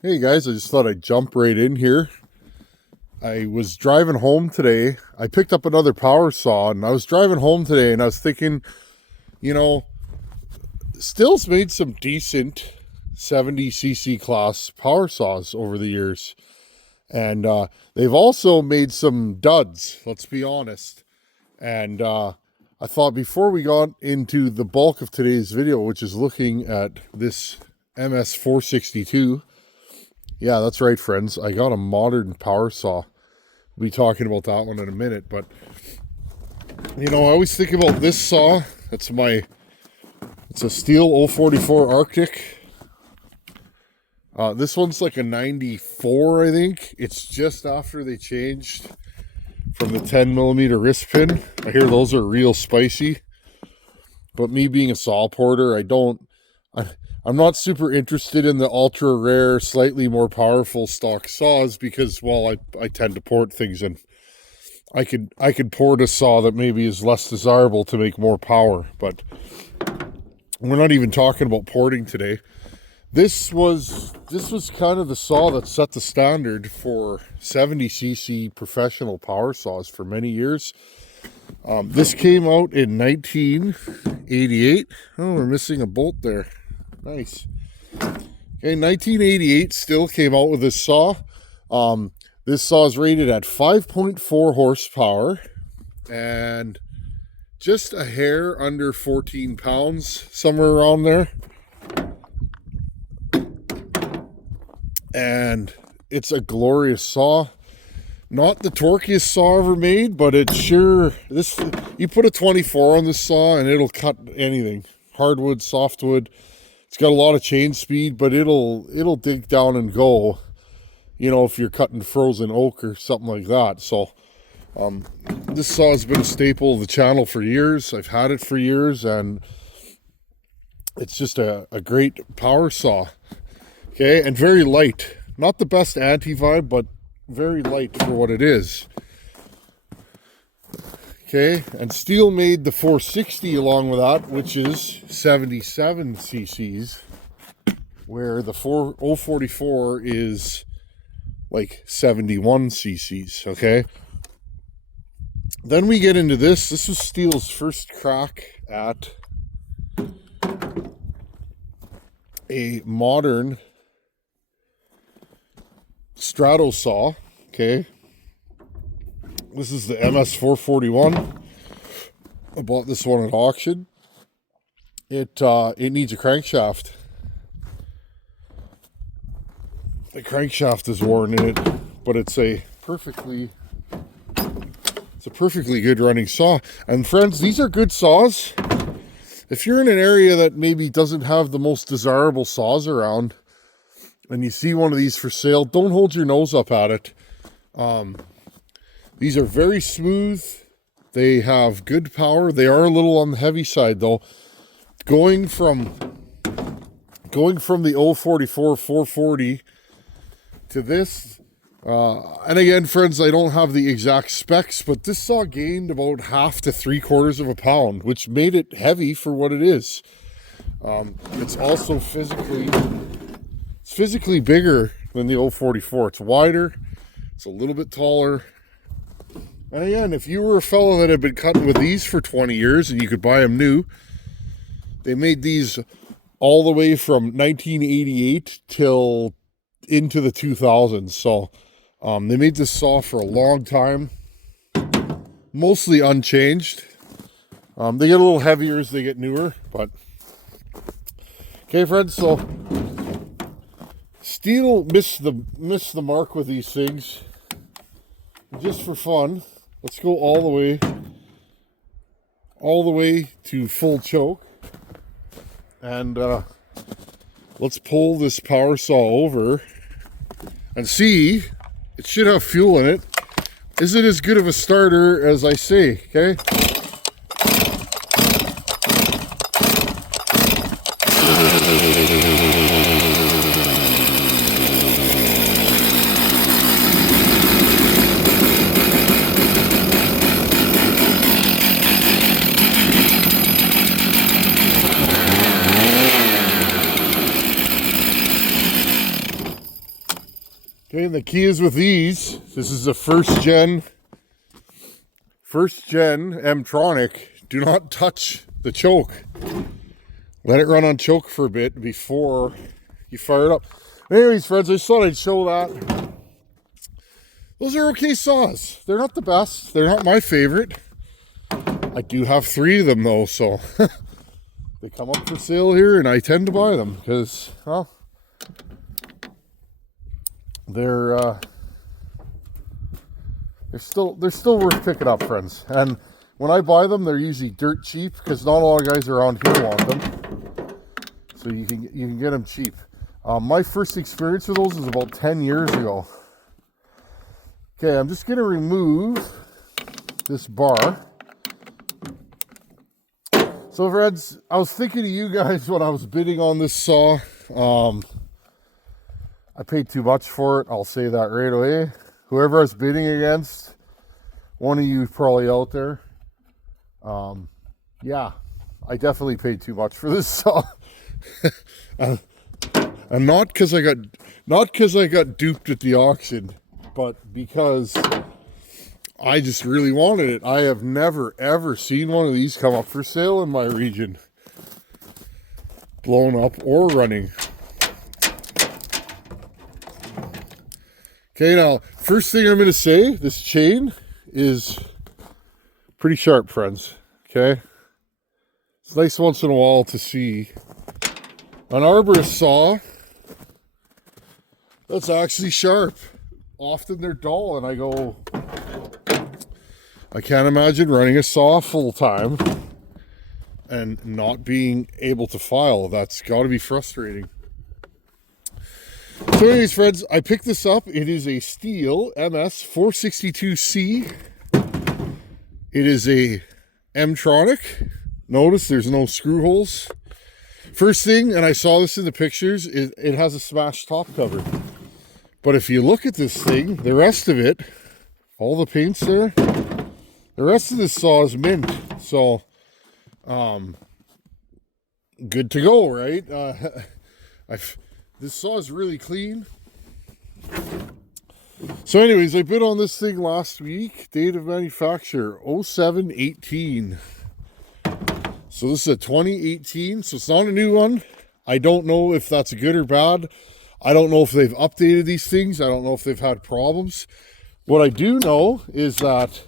Hey guys, I just thought I'd jump right in here. I was driving home today. I picked up another power saw and I was driving home today and I was thinking, you know, Still's made some decent 70cc class power saws over the years. And they've also made some duds, let's be honest. And I thought before we got into the bulk of today's video, which is looking at this MS462. Yeah, that's right, friends. I got a modern power saw. We'll be talking about that one in a minute. But, I always think about this saw. It's a Stihl 044 Arctic. This one's like a 94, I think. It's just after they changed from the 10 millimeter wrist pin. I hear those are real spicy. But me being a saw porter, I'm not super interested in the ultra rare, slightly more powerful stock saws because, well, I tend to port things and I could port a saw that maybe is less desirable to make more power, but we're not even talking about porting today. This was kind of the saw that set the standard for 70cc professional power saws for many years. This came out in 1988. Oh, we're missing a bolt there. Nice. Okay, 1988 Stihl came out with this saw. This saw is rated at 5.4 horsepower and just a hair under 14 pounds, somewhere around there. And it's a glorious saw. Not the torquiest saw ever made, but it's sure, you put a 24 on this saw and it'll cut anything. Hardwood, softwood. It's got a lot of chain speed, but it'll dig down and go, if you're cutting frozen oak or something like that. So this saw has been a staple of the channel for years. I've had it for years, and it's just a great power saw. Okay, and very light. Not the best anti-vibe, but very light for what it is. Okay, and Stihl made the 460 along with that, which is 77 cc's, where the 044 is like 71 cc's, okay? Then we get into this. This was Stihl's first crack at a modern strato saw, okay? This is the MS441. I bought this one at auction. It needs a crankshaft. The crankshaft is worn in it, but it's a perfectly good running saw. And friends, these are good saws. If you're in an area that maybe doesn't have the most desirable saws around, and you see one of these for sale, don't hold your nose up at it. These are very smooth. They have good power. They are a little on the heavy side though. Going from the 044 440 to this, and again, friends, I don't have the exact specs, but this saw gained about 1/2 to 3/4 of a pound, which made it heavy for what it is. It's also physically bigger than the 044. It's wider. It's a little bit taller. And again, if you were a fellow that had been cutting with these for 20 years and you could buy them new, they made these all the way from 1988 till into the 2000s. So they made this saw for a long time, mostly unchanged. They get a little heavier as they get newer, but okay, friends. So Stihl missed the mark with these things. Just for fun, let's go all the way to full choke, and let's pull this power saw over and see. It should have fuel in it. Is it as good of a starter as I say? Okay. Okay, and the key is with these. This is a first gen M-tronic. Do not touch the choke. Let it run on choke for a bit before you fire it up. Anyways, friends, I just thought I'd show that. Those are okay saws. They're not the best. They're not my favorite. I do have 3 of them though, so they come up for sale here, and I tend to buy them because, well, they're still worth picking up, friends. And when I buy them, they're usually dirt cheap because not a lot of guys around here want them. So you can get them cheap. My first experience with those was about 10 years ago. Okay, I'm just gonna remove this bar. So friends, I was thinking of you guys when I was bidding on this saw. I paid too much for it. I'll say that right away. Whoever I was bidding against, one of you probably out there. Yeah, I definitely paid too much for this saw. And not because I got duped at the auction, but because I just really wanted it. I have never ever seen one of these come up for sale in my region, blown up or running. Okay, now first thing I'm going to say, this chain is pretty sharp, friends. Okay, it's nice once in a while to see an arborist saw that's actually sharp. Often they're dull, and I go, I can't imagine running a saw full time and not being able to file. That's got to be frustrating. So anyways, friends, I picked this up. It is a Stihl MS441. It is a M-tronic. Notice there's no screw holes. First thing, and I saw this in the pictures, it has a smashed top cover. But if you look at this thing, the rest of it, all the paint's there, the rest of this saw is mint. So, good to go, right? This saw is really clean. So anyways, I bid on this thing last week. Date of manufacture, 07/18. So this is a 2018, so it's not a new one. I don't know if that's good or bad. I don't know if they've updated these things. I don't know if they've had problems. What I do know is that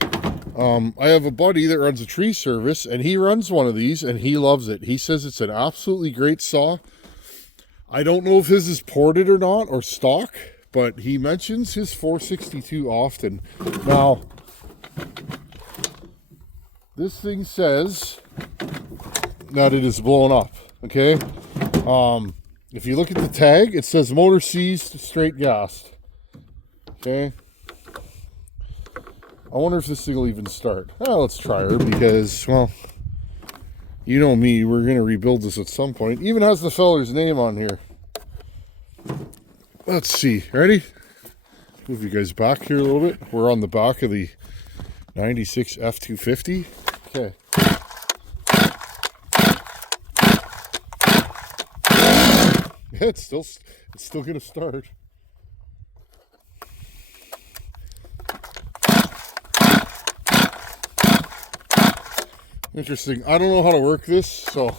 I have a buddy that runs a tree service, and he runs one of these, and he loves it. He says it's an absolutely great saw. I don't know if his is ported or not, or stock, but he mentions his 462 often. Now, this thing says that it is blown up, okay? If you look at the tag, it says motor seized, straight gassed. Okay. I wonder if this thing will even start. Well, let's try her because, well, you know me, we're going to rebuild this at some point. Even has the feller's name on here. Let's see. Ready? Move you guys back here a little bit. We're on the back of the 96 F250. Okay. It's still gonna start. Interesting. I don't know how to work this, so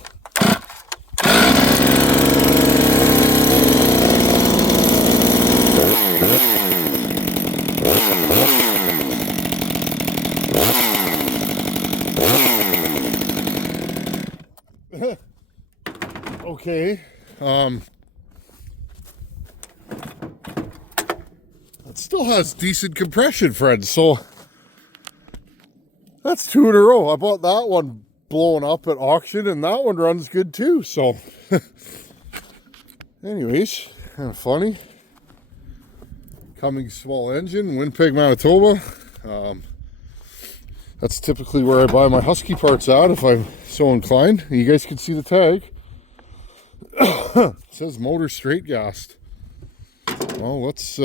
okay. It still has decent compression, friends, so that's 2 in a row. I bought that one blowing up at auction, and that one runs good too, so anyways, kind of funny. Cummins small engine, Winnipeg, Manitoba. That's typically where I buy my Husky parts at if I'm so inclined. You guys can see the tag. It says motor straight gassed. Well, let's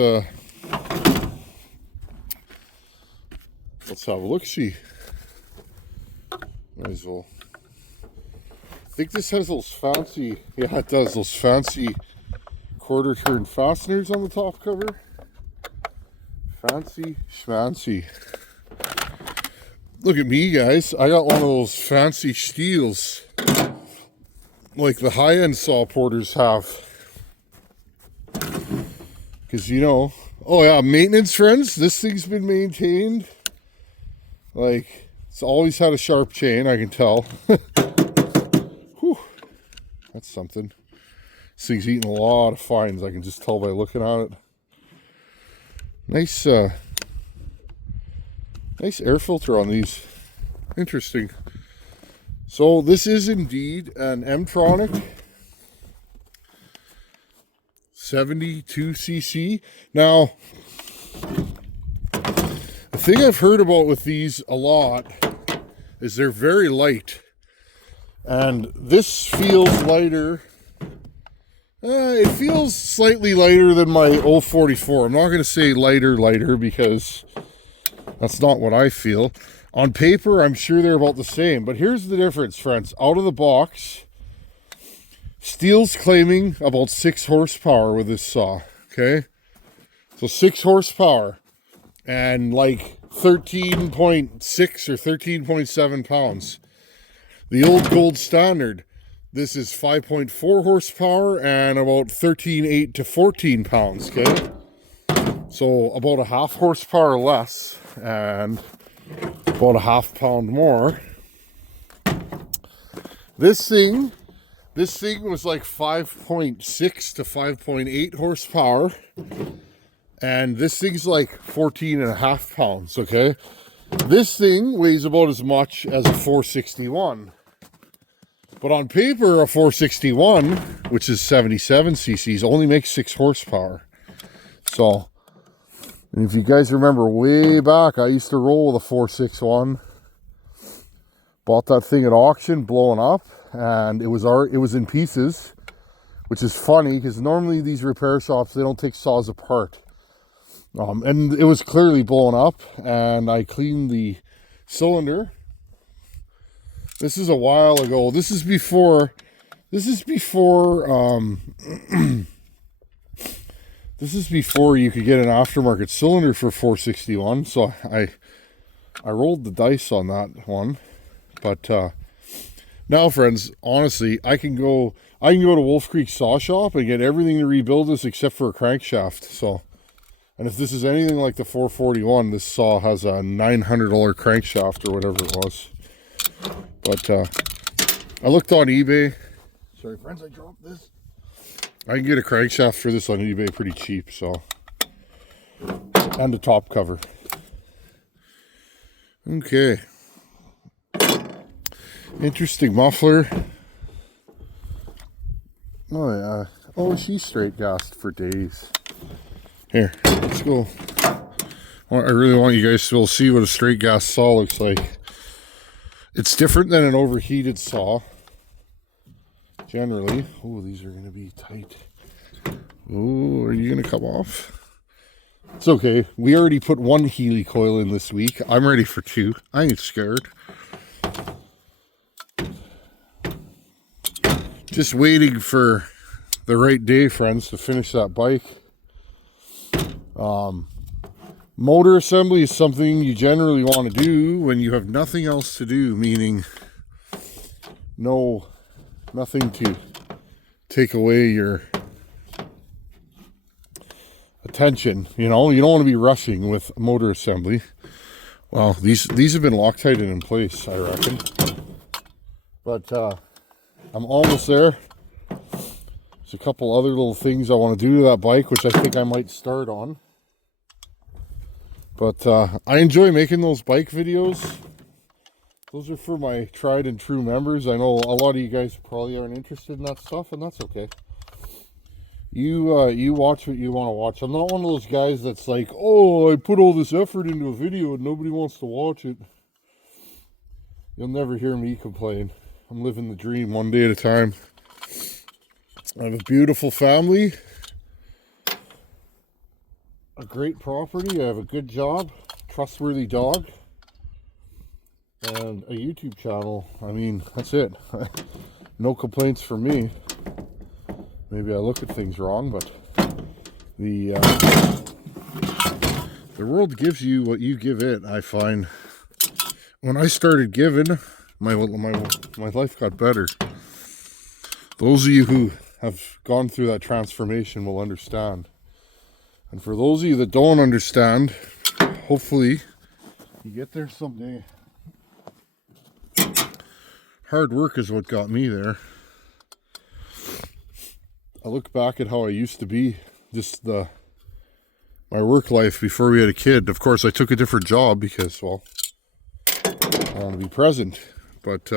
have a look-see. Might as well. I think this has those fancy, yeah, it does, those fancy quarter turn fasteners on the top cover. Fancy schmancy. Look at me, guys. I got one of those fancy Stihls, like the high-end saw porters have. Because, you know, oh yeah, maintenance, friends. This thing's been maintained. Like, it's always had a sharp chain, I can tell. Whew, that's something. This thing's eating a lot of fines, I can just tell by looking at it. Nice, nice air filter on these. Interesting. So this is indeed an M-tronic 72cc. Now, the thing I've heard about with these a lot is they're very light. And this feels lighter. It feels slightly lighter than my 044. I'm not going to say lighter because that's not what I feel. On paper, I'm sure they're about the same. But here's the difference, friends. Out of the box, Stihl's claiming about 6 horsepower with this saw. Okay? So 6 horsepower and like 13.6 or 13.7 pounds. The old gold standard, this is 5.4 horsepower and about 13.8 to 14 pounds, okay? So about a half horsepower less and about a half pound more. This thing was like 5.6 to 5.8 horsepower. And this thing's like 14 and a half pounds, okay? This thing weighs about as much as a 461. But on paper, a 461, which is 77 cc's, only makes 6 horsepower. So, and if you guys remember way back, I used to roll with a 461. Bought that thing at auction, blowing up, and it was in pieces, which is funny because normally these repair shops, they don't take saws apart. And it was clearly blown up, and I cleaned the cylinder. This is a while ago. This is before this is before you could get an aftermarket cylinder for 461. So I rolled the dice on that one. But now, friends, honestly, I can go to Wolf Creek Saw Shop and get everything to rebuild this except for a crankshaft. So, and if this is anything like the 441, this saw has a $900 crankshaft or whatever it was. But I looked on eBay. Sorry, friends, I dropped this. I can get a crankshaft for this on eBay pretty cheap, so. And a top cover. Okay. Interesting muffler. Oh, yeah. Oh, she's straight gassed for days. Here, let's go. I really want you guys to be able to see what a straight gas saw looks like. It's different than an overheated saw. Generally. Oh, these are going to be tight. Oh, are you going to come off? It's okay. We already put 1 Healy coil in this week. I'm ready for 2. I ain't scared. Just waiting for the right day, friends, to finish that bike. Motor assembly is something you generally want to do when you have nothing else to do, meaning nothing to take away your attention. You know, you don't want to be rushing with motor assembly. Well, these have been Loctited in place, I reckon. But I'm almost there. There's a couple other little things I want to do to that bike, which I think I might start on. But I enjoy making those bike videos. Those are for my tried and true members. I know a lot of you guys probably aren't interested in that stuff, and that's okay. You watch what you want to watch. I'm not one of those guys that's like, oh, I put all this effort into a video and nobody wants to watch it. You'll never hear me complain. I'm living the dream one day at a time. I have a beautiful family. A great property. I have a good job, trustworthy dog, and a YouTube channel. I mean, that's it. No complaints from me. Maybe I look at things wrong, but The world gives you what you give it, I find. When I started giving, my life got better. Those of you who have gone through that transformation will understand. And for those of you that don't understand, hopefully you get there someday. Hard work is what got me there. I look back at how I used to be, just my work life before we had a kid. Of course, I took a different job because, well, I want to be present. But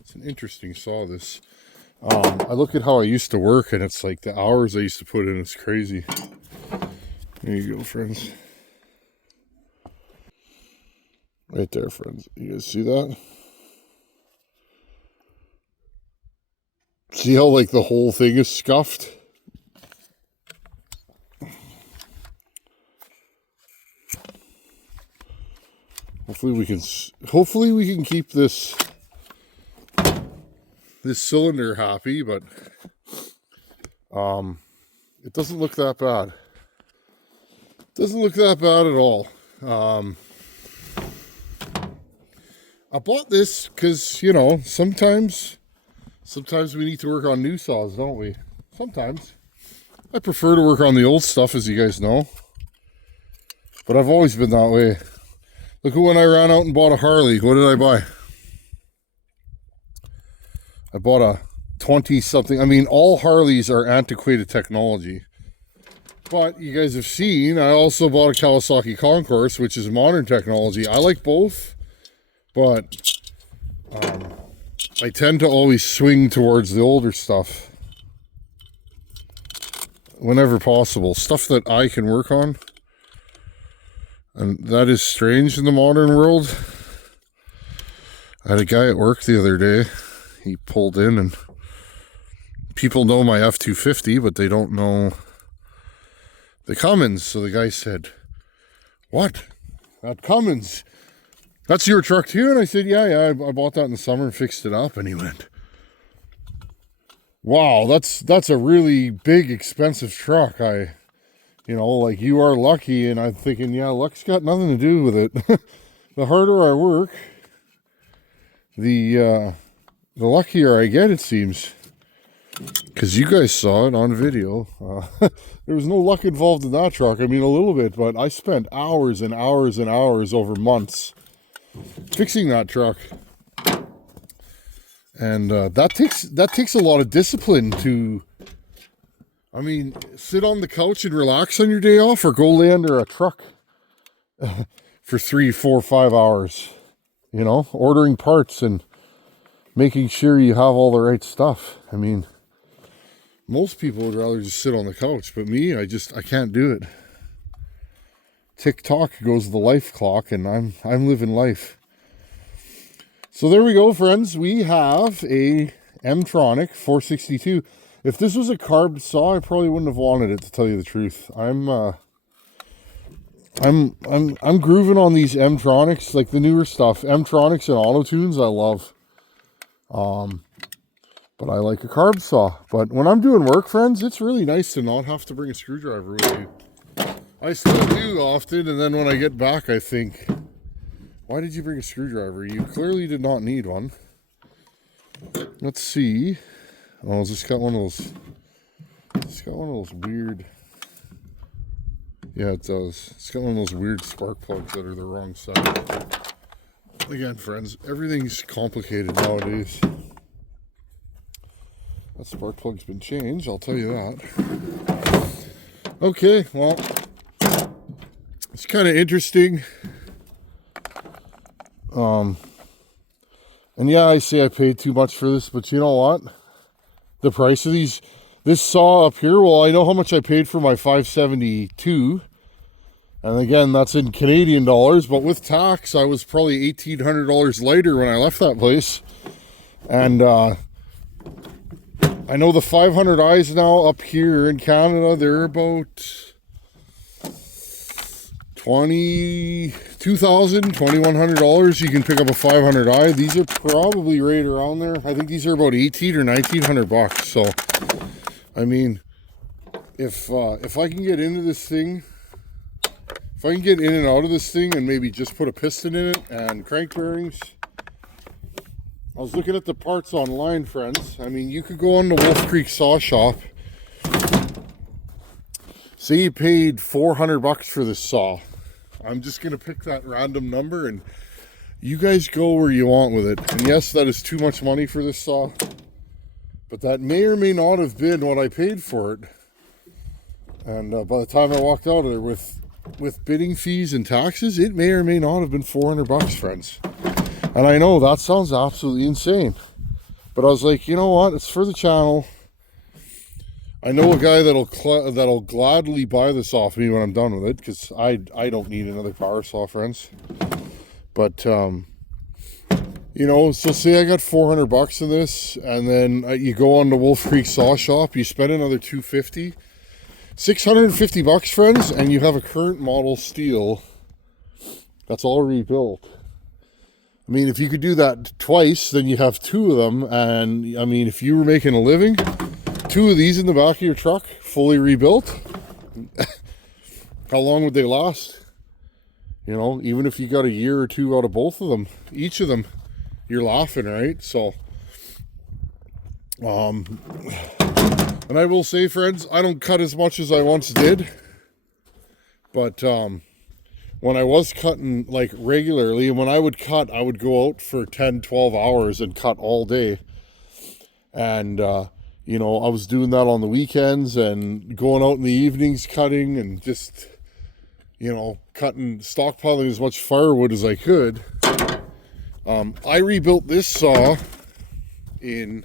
it's an interesting saw, this. I look at how I used to work, and it's like the hours I used to put in, it's crazy. There you go, friends. Right there, friends. You guys see that? See how, like, the whole thing is scuffed? Hopefully we can keep this cylinder happy, but it doesn't look that bad. It doesn't look that bad at all. I bought this because, you know, sometimes we need to work on new saws, don't we? Sometimes. I prefer to work on the old stuff, as you guys know. But I've always been that way. Look at when I ran out and bought a Harley. What did I buy? I bought a 20-something. I mean, all Harleys are antiquated technology. But you guys have seen, I also bought a Kawasaki Concourse, which is modern technology. I like both, but I tend to always swing towards the older stuff whenever possible. Stuff that I can work on. And that is strange in the modern world. I had a guy at work the other day. He pulled in, and people know my F-250, but they don't know the Cummins. So the guy said, "What? That Cummins? That's your truck too?" And I said, yeah, I bought that in the summer and fixed it up. And he went, "Wow, that's a really big, expensive truck. You know, like, you are lucky." And I'm thinking, yeah, luck's got nothing to do with it. The harder I work, the luckier I get, it seems. Because you guys saw it on video. There was no luck involved in that truck. I mean, a little bit, but I spent hours and hours and hours over months fixing that truck. And that takes a lot of discipline to, I mean, sit on the couch and relax on your day off, or go lay under a truck for 3, 4, 5 hours, you know, ordering parts and making sure you have all the right stuff. I mean, most people would rather just sit on the couch, but me, I can't do it. Tick-tock goes the life clock, and I'm living life. So there we go, friends. We have a M-Tronic 462. If this was a carved saw, I probably wouldn't have wanted it, to tell you the truth. I'm grooving on these M-Tronics, like the newer stuff. M-Tronics and auto-tunes I love. But I like a carved saw. But when I'm doing work, friends, it's really nice to not have to bring a screwdriver with you. I still do often, and then when I get back, I think, why did you bring a screwdriver? You clearly did not need one. Let's see. Oh, it's just got one of those. It's got one of those weird. Yeah, it does. It's got one of those weird spark plugs that are the wrong side. Again, friends, everything's complicated nowadays. That spark plug's been changed, I'll tell you that. Okay, well, it's kind of interesting. And yeah, I say I paid too much for this, but you know what? The price of this saw up here, well, I know how much I paid for my 572. And again, that's in Canadian dollars, but with tax, I was probably $1,800 lighter when I left that place. And I know the 500Is now up here in Canada, they're about $2,000, $2,100. You can pick up a 500i. These are probably right around there. I think these are about 1,800 or 1,900 bucks. So, I mean, if I can get into this thing, if I can get in and out of this thing and maybe just put a piston in it and crank bearings. I was looking at the parts online, friends. I mean, you could go on the Wolf Creek Saw Shop. Say you paid $400 for this saw. I'm just going to pick that random number and you guys go where you want with it. And yes, that is too much money for this saw. But that may or may not have been what I paid for it. And by the time I walked out of there with bidding fees and taxes, it may or may not have been $400, friends. And I know that sounds absolutely insane. But I was like, you know what? It's for the channel. I know a guy that'll gladly buy this off me when I'm done with it, because I don't need another power saw, friends. But you know, so say I got $400 in this, and then you go on the Wolf Creek Saw Shop, you spend another $250, $650, friends, and you have a current model Stihl that's all rebuilt. I mean, if you could do that twice, then you have two of them. And I mean, if you were making a living, two of these in the back of your truck, fully rebuilt, how long would they last? You know, even if you got a year or two out of both of them, each of them, you're laughing, right? So, and I will say, friends, I don't cut as much as I once did, but, when I was cutting like regularly, and when I would cut, I would go out for 10, 12 hours and cut all day. And, you know, I was doing that on the weekends and going out in the evenings cutting and just, you know, stockpiling as much firewood as I could. I rebuilt this saw in,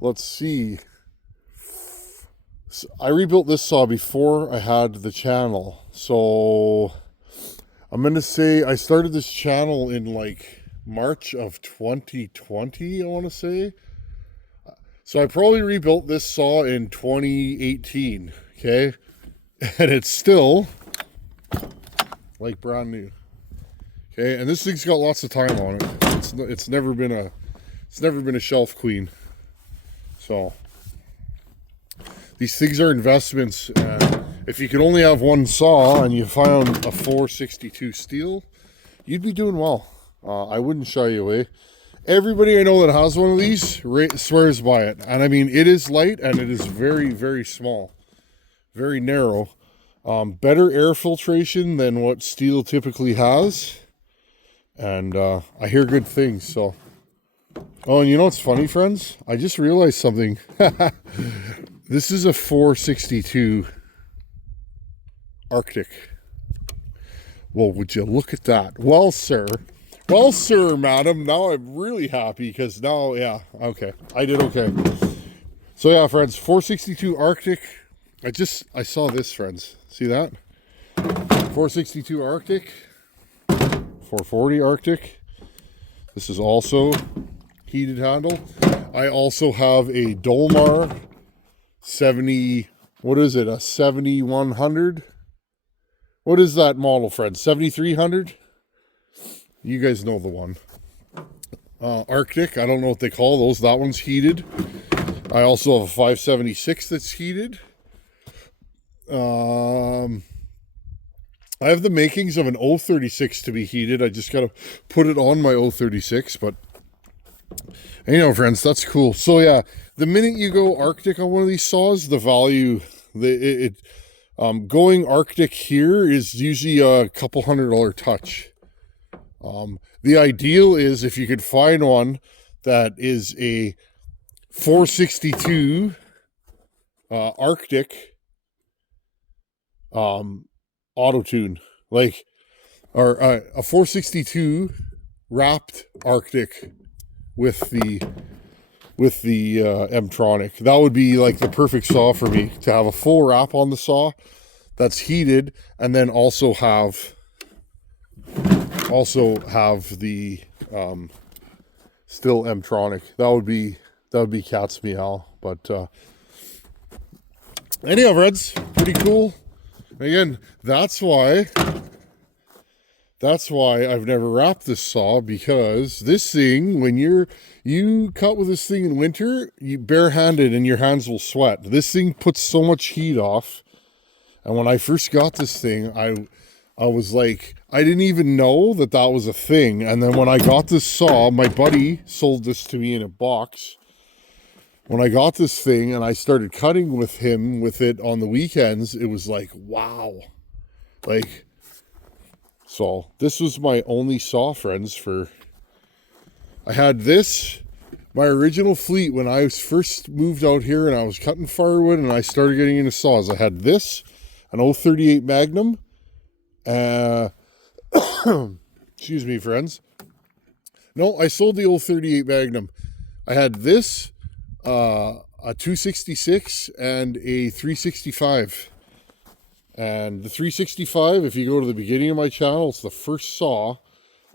let's see, I rebuilt this saw before I had the channel. So I'm going to say I started this channel in like March of 2020, I want to say. So I probably rebuilt this saw in 2018, okay? And it's still like brand new. Okay, and this thing's got lots of time on it. It's never been a shelf queen. So these things are investments, and if you could only have one saw and you found a 462 Stihl, you'd be doing well. I wouldn't shy you away. Everybody I know that has one of these swears by it. And I mean, it is light and it is very, very small, very narrow. Better air filtration than what Stihl typically has. And I hear good things, so. Oh, and you know what's funny, friends? I just realized something. This is a 462 Arctic. Well, would you look at that? Well, sir, madam, now I'm really happy because now, yeah, okay, I did okay. So yeah, friends, 462 Arctic. I saw this, friends. See that? 462 Arctic, 440 Arctic. This is also heated handle. I also have a Dolmar 70, what is it, a 7100? What is that model, friends? 7300? You guys know the one. Arctic, I don't know what they call those. That one's heated. I also have a 576 that's heated. I have the makings of an 036 to be heated. I just got to put it on my 036, but you know, friends, that's cool. So yeah, the minute you go Arctic on one of these saws, the value, going Arctic here is usually a couple $100 touch. The ideal is if you could find one that is a 462 Arctic auto tune, like, or a 462 wrapped Arctic with the M-tronic. That would be like the perfect saw for me, to have a full wrap on the saw that's heated, and then also have the Stihl M-tronic. That would be cat's meow. But anyhow, friends, pretty cool. Again, that's why That's why I've never wrapped this saw, because this thing, when you cut with this thing in winter, you barehanded and your hands will sweat. This thing puts so much heat off. And when I first got this thing, I was like, I didn't even know that that was a thing. And then when I got this saw, my buddy sold this to me in a box. When I got this thing and I started cutting with him with it on the weekends, it was like, wow. Like, so this was my only saw, friends, I had this, my original fleet when I was first moved out here and I was cutting firewood and I started getting into saws. I had this, an 038 Magnum, excuse me, friends. No, I sold the 038 Magnum. I had this, a 266 and a 365. And the 365, if you go to the beginning of my channel, it's the first saw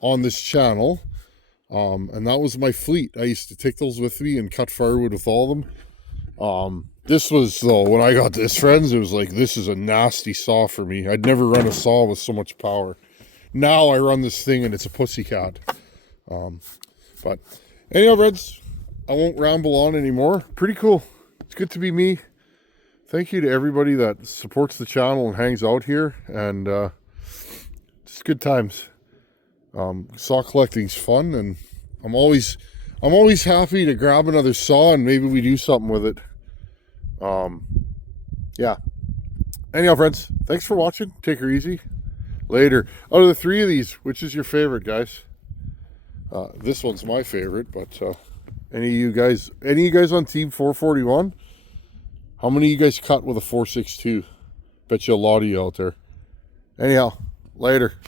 on this channel. And that was my fleet. I used to take those with me and cut firewood with all of them. This was, though, when I got this, friends, it was like, this is a nasty saw for me. I'd never run a saw with so much power. Now I run this thing and it's a pussycat. But anyhow, friends, I won't ramble on anymore. Pretty cool. It's good to be me. Thank you to everybody that supports the channel and hangs out here, and just good times. Saw collecting's fun, and I'm always happy to grab another saw and maybe we do something with it. Yeah. Anyhow, friends, thanks for watching. Take her easy. Later. Out of the three of these, which is your favorite, guys? This one's my favorite, but any of you guys on Team 441? How many of you guys cut with a 4.62? Bet you a lot of you out there. Anyhow, later.